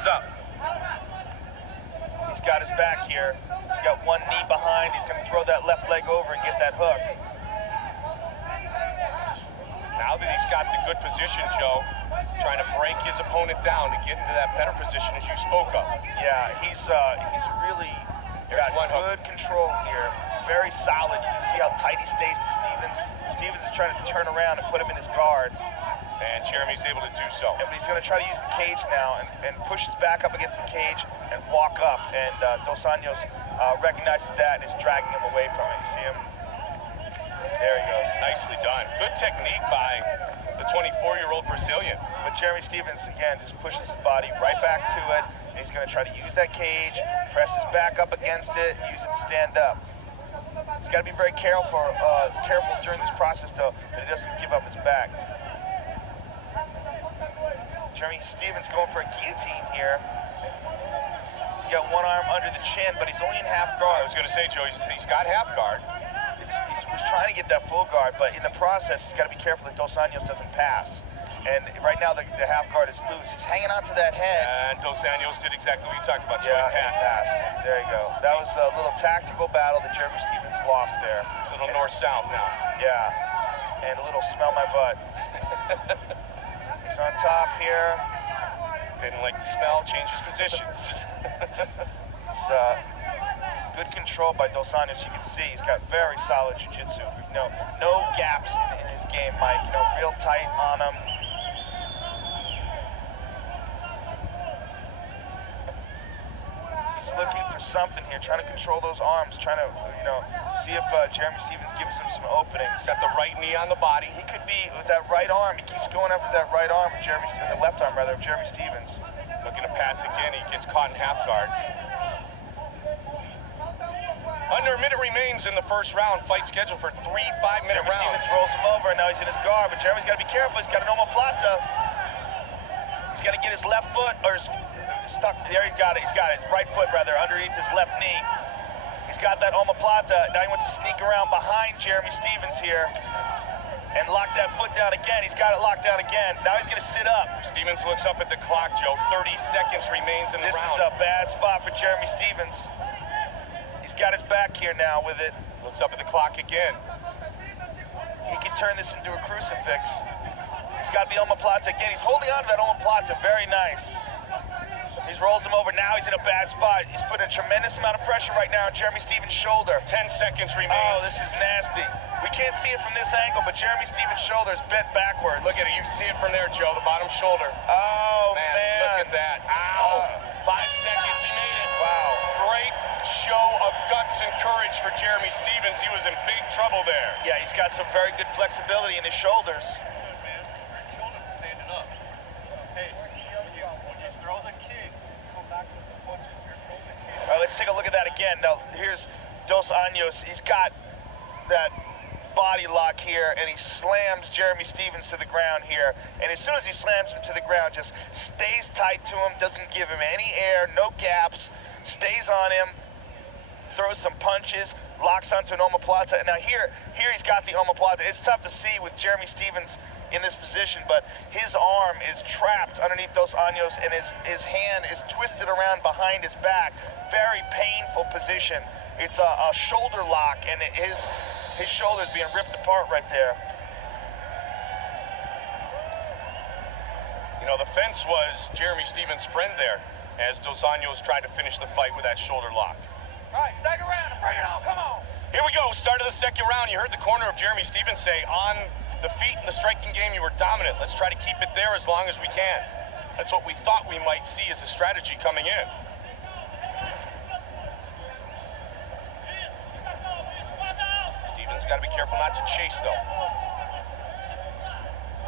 shoulders up. He's got his back here. He's got one knee behind. He's going to throw that left leg over and get that hook. Now that he's got the good position, Joe, trying to break his opponent down to get into that better position as you spoke of. Yeah, he's really got good control here. Very solid. You can see how tight he stays to Stevens. Stevens is trying to turn around and put him in his guard. And Jeremy's able to do so. And he's going to try to use the cage now and push his back up against the cage and walk up. And Dos Anjos recognizes that and is dragging him away from it. You see him? There he goes. Nicely done. Good technique by the 24-year-old Brazilian. But Jeremy Stevens, again, just pushes his body right back to it. And he's going to try to use that cage, press his back up against it, use it to stand up. He's got to be very careful during this process, though, that he doesn't give up his back. Jeremy Stevens going for a guillotine here. He's got one arm under the chin, but he's only in half guard. I was going to say, Joe, he's got half guard. He was trying to get that full guard, but in the process, he's got to be careful that Dos Anjos doesn't pass. And right now, the half guard is loose. He's hanging onto that head. And Dos Anjos did exactly what you talked about. Yeah, passed. There you go. That was a little tactical battle that Jeremy Stevens lost there. A little north-south now. Yeah, and a little smell my butt. He's on top here. Didn't like the smell, changes positions. It's good control by Dos Anjos. You can see he's got very solid jiu-jitsu. No gaps in his game, Mike. Real tight on him. He's looking for something here, trying to control those arms, trying to, see if Jeremy Stevens gives him some openings. Got the right knee on the body. He could be with that right arm. He keeps going after that right arm of Jeremy Stevens, the left arm rather of Jeremy Stevens. Looking to pass again. He gets caught in half guard. Under a minute remains in the first round. Fight scheduled for 3 5-minute rounds. Stevens rolls him over, and now he's in his guard, but Jeremy's got to be careful. He's got an omoplata. He's got to get his left foot, or stuck. There, he's got it. He's got it. His right foot, rather, underneath his left knee. He's got that omoplata. Now he wants to sneak around behind Jeremy Stevens here and lock that foot down again. He's got it locked down again. Now he's going to sit up. Stevens looks up at the clock, Joe. 30 seconds remains in the round. This is a bad spot for Jeremy Stevens. He's got his back here now with it. Looks up at the clock again. He can turn this into a crucifix. He's got the omoplata again. He's holding on to that omoplata. Very nice. He rolls him over. Now he's in a bad spot. He's putting a tremendous amount of pressure right now on Jeremy Stevens' shoulder. 10 seconds remains. Oh, this is nasty. We can't see it from this angle, but Jeremy Stevens' shoulder is bent backwards. Look at it. You can see it from there, Joe. The bottom shoulder. Oh, man. Look at that. Ow. 5 seconds. He made it. Wow. Great show of guts and courage for Jeremy Stevens. He was in big trouble there. Yeah, he's got some very good flexibility in his shoulders. All right, let's take a look at that again. Now, here's Dos Anjos. He's got that body lock here, and he slams Jeremy Stevens to the ground here. And as soon as he slams him to the ground, just stays tight to him, doesn't give him any air, no gaps, stays on him, throws some punches, locks onto an omoplata. And now here he's got the omoplata. It's tough to see with Jeremy Stevens in this position, but his arm is trapped underneath Dos Anjos, and his hand is twisted around behind his back. Very painful position. It's a shoulder lock, and his shoulder is being ripped apart right there. The fence was Jeremy Stevens' friend there, as Dos Anjos tried to finish the fight with that shoulder lock. All right, second round, bring it on, come on. Here we go, start of the second round. You heard the corner of Jeremy Stevens say, on the feet in the striking game, you were dominant. Let's try to keep it there as long as we can. That's what we thought we might see as a strategy coming in. Stevens got to be careful not to chase, though.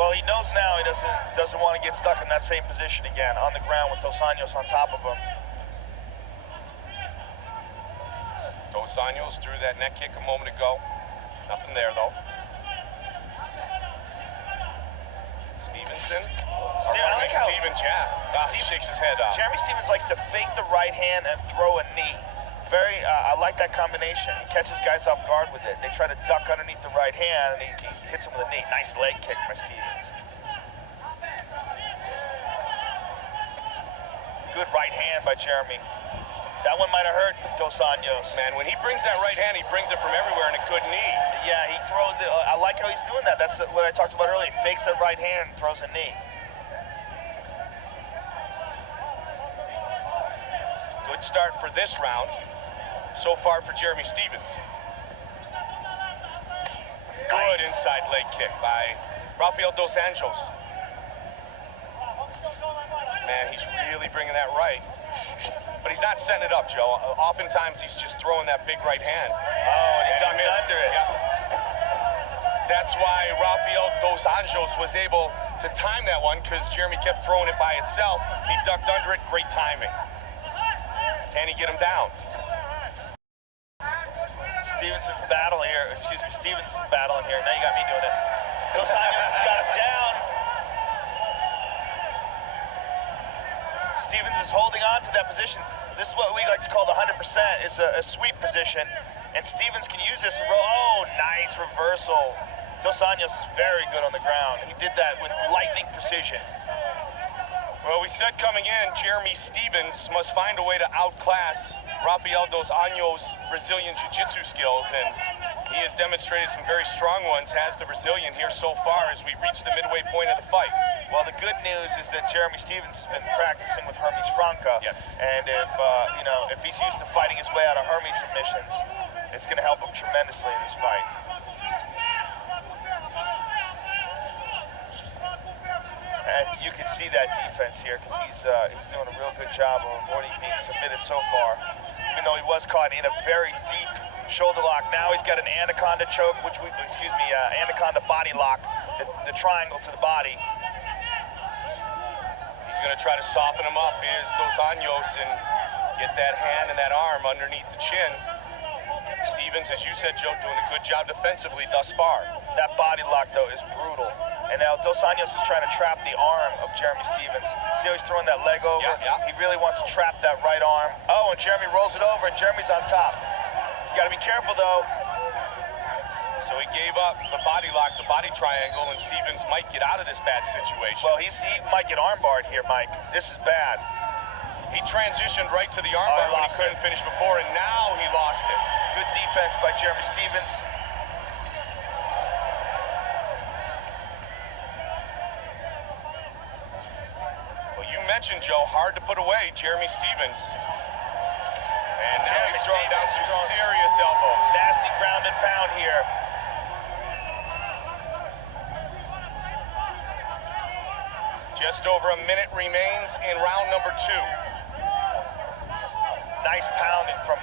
Well, he knows now he doesn't want to get stuck in that same position again, on the ground with Dos Anjos on top of him. Dos Anjos threw that neck kick a moment ago. Nothing there, though. Stevenson. Stevens, yeah. Shakes his head off. Jeremy Stevens likes to fake the right hand and throw a knee. I like that combination. He catches guys off guard with it. They try to duck underneath the right hand, and he hits him with a knee. Nice leg kick by Stevens. good right hand by Jeremy. That one might have hurt Dos Anjos. Man, when he brings that right hand, he brings it from everywhere, and a good knee. Yeah, he throws it. I like how he's doing that. That's what I talked about earlier. He fakes that right hand and throws a knee. Good start for this round so far for Jeremy Stephens. Good inside leg kick by Rafael Dos Anjos. Man, he's really bringing that right. But he's not setting it up, Joe. Oftentimes he's just throwing that big right hand. Oh, and he ducked under it. Yeah. That's why Rafael Dos Anjos was able to time that one, because Jeremy kept throwing it by itself. He ducked under it. Great timing. Can he get him down? Stevenson's battling here. Excuse me, Stevenson's battling here. Now you got me doing it. Dos Anjos has got him down. Stevens is holding on to that position. This is what we like to call the 100%. It's a sweep position. And Stevens can use this and roll. Oh, nice reversal. Dos Anjos is very good on the ground. He did that with lightning precision. Well, we said coming in, Jeremy Stephens must find a way to outclass Rafael Dos Anjos' Brazilian Jiu-Jitsu skills, and he has demonstrated some very strong ones, has the Brazilian here so far as we reach the midway point of the fight. Well, the good news is that Jeremy Stephens has been practicing with Hermes Franca. Yes. And if he's used to fighting his way out of Hermes submissions, it's going to help him tremendously in this fight. And you can see that defense here because he's doing a real good job of avoiding being submitted so far. Even though he was caught in a very deep shoulder lock, now he's got an anaconda choke, anaconda body lock, the triangle to the body. He's going to try to soften him up. Here's Dos Anjos and get that hand and that arm underneath the chin. Stephens, as you said, Joe, doing a good job defensively thus far. That body lock, though, is brutal. And now Dos Anjos is trying to trap the arm of Jeremy Stephens. See how he's throwing that leg over? Yeah. He really wants to trap that right arm. Oh, and Jeremy rolls it over, and Jeremy's on top. He's got to be careful, though. So he gave up the body lock, the body triangle, and Stephens might get out of this bad situation. Well, he might get armbarred here, Mike. This is bad. He transitioned right to the armbar when he couldn't finish before, and now he lost it. Good defense by Jeremy Stephens. Well, you mentioned, Joe, hard to put away Jeremy Stephens. And now he's throwing down some serious elbows. Nasty ground and pound here. Just over a minute remains in round number 2. Nice pounding from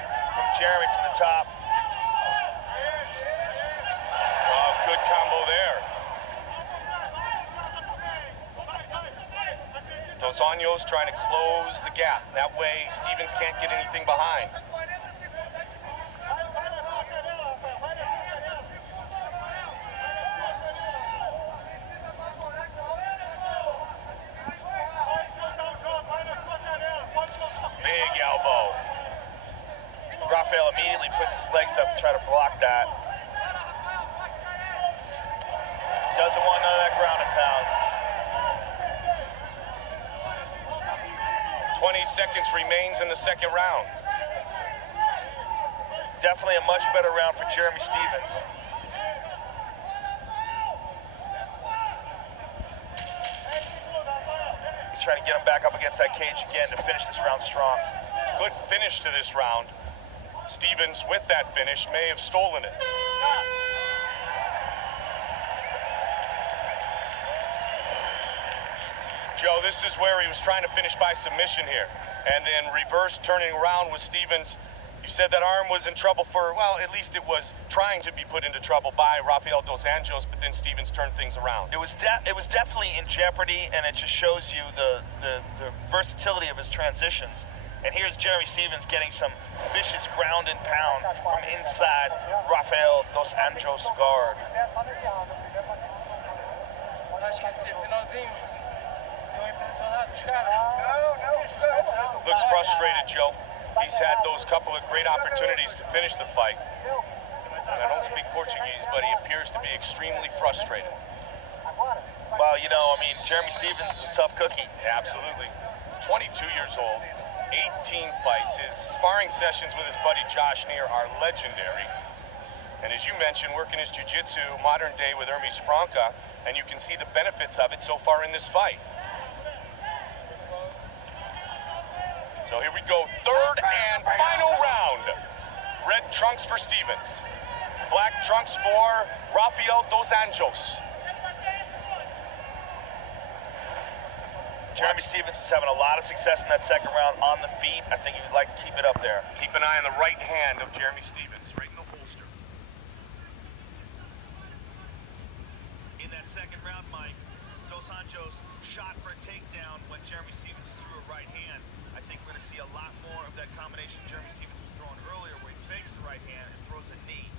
Jeremy from the top. Oh, good combo there. Dos Anjos trying to close the gap. That way, Stephens can't get anything behind. Big elbow. Rafael immediately puts his legs up to try to block that. Doesn't want none of that ground and pound. 20 seconds remains in the second round. Definitely a much better round for Jeremy Stephens. He's trying to get him back up against that cage again to finish this round strong. Good finish to this round. Stephens, with that finish, may have stolen it. Joe, this is where he was trying to finish by submission here. And then reverse turning around with Stephens. You said that arm was in trouble for, well, at least it was trying to be put into trouble by Rafael Dos Anjos, but then Stephens turned things around. It was definitely in jeopardy, and it just shows you the versatility of his transitions. And here's Jeremy Stephens getting some vicious ground and pound from inside Rafael Dos Anjos' guard. Looks frustrated, Joe. He's had those couple of great opportunities to finish the fight. And I don't speak Portuguese, but he appears to be extremely frustrated. Well, you know, I mean, Jeremy Stephens is a tough cookie. Yeah, absolutely. 22 years old, 18 fights. His sparring sessions with his buddy Josh Neer are legendary. And as you mentioned, working his jiu-jitsu modern day with Hermes Franca, and you can see the benefits of it so far in this fight. So here we go, third and final round. Red trunks for Stevens. Black trunks for Rafael dos Anjos. Jeremy Stevens is having a lot of success in that second round on the feet. I think you'd like to keep it up there. Keep an eye on the right hand of Jeremy Stevens, right in the holster. In that second round, Mike, Dos Anjos shot for a takedown when Jeremy Stevens threw a right hand. I think we're going to see a lot more of that combination Jeremy Stevens was throwing earlier, where he fakes the right hand and throws a knee.